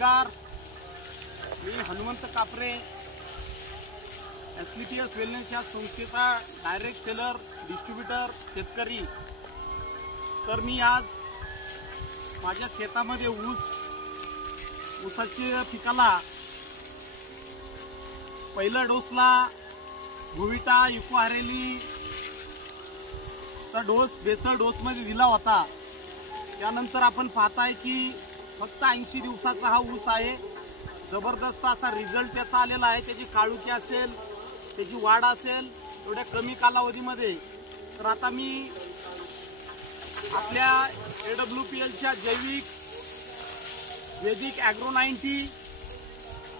नमस्कार, मी हनुमंत कापरे, एसलीपीएस वेलनेस या संस्थेचा डायरेक्ट सेलर डिस्ट्रीब्युटर शेतकरी। तर मी आज माझ्या शेतामध्ये ऊसाच्या पिकाला पहिल्या डोसला गुविटा इको हरेली चा डोस बेसल डोस मध्ये दिला होता। त्यानंतर आपण पाहताय की फक्त 80 दिवसाचा हा ऊस आहे। जबरदस्त असा रिझल्ट त्याचा आलेला आहे। त्याची काळुकी असेल, त्याची वाढ असेल एवढ्या कमी कालावधीमध्ये। तर आता मी आपल्या AWPLच्या जैविक वेदिक ॲग्रो 90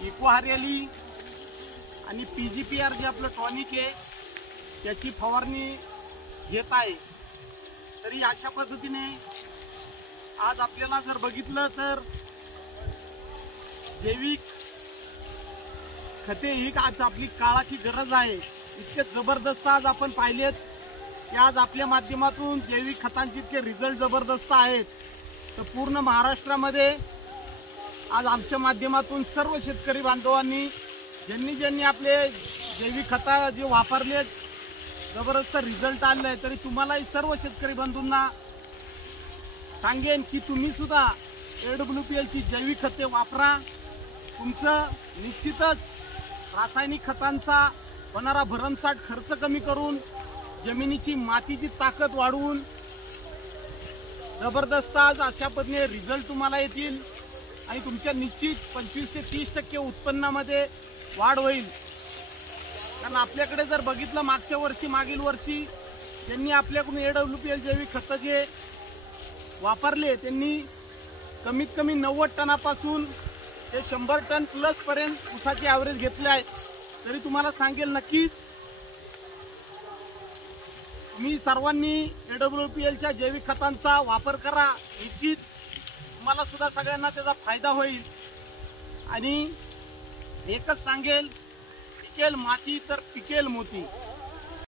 इको हरियाली आणि PGPR जे आपलं टॉनिक आहे त्याची फवारणी घेत आहे। तरी अशा पद्धतीने आज आपल्याला जर बघितलं तर जैविक खते ही आज आपली काळाची गरज आहे। इतके जबरदस्त आज आपण पाहिलेत की आज आपल्या माध्यमातून जैविक खतांचे इतके रिझल्ट जबरदस्त आहेत। तर पूर्ण महाराष्ट्रामध्ये आज आमच्या माध्यमातून सर्व शेतकरी बांधवांनी ज्यांनी आपले जैविक खता जे वापरले जबरदस्त रिझल्ट आले। तरी तुम्हालाही सर्व शेतकरी बंधूंना सांगेन की तुम्ही सुद्धा AWPLची जैविक खते वापरा। तुमचं निश्चितच रासायनिक खतांचा होणारा भरमसाठ खर्च कमी करून जमिनीची मातीची ताकद वाढवून जबरदस्त आज अशा पद्धतीने रिझल्ट तुम्हाला येतील आणि तुमच्या निश्चित 25 ते 30% उत्पन्नामध्ये वाढ होईल। कारण आपल्याकडे जर बघितलं मागील वर्षी ज्यांनी आपल्याकडून AWPL जैविक खत जे वापरले त्यांनी कमीत कमी 90 टनापासून ते 100 टन प्लस पर्यंत ऊसाची ॲव्हरेज घेतले आहे। तरी तुम्हाला सांगेल नक्कीच मी सर्वांनी AWPLच्या जैविक खतांचा वापर करा। निश्चित तुम्हाला सुद्धा सगळ्यांना त्याचा फायदा होईल। आणि एकच सांगेल, पिकेल माती तर पिकेल मोती।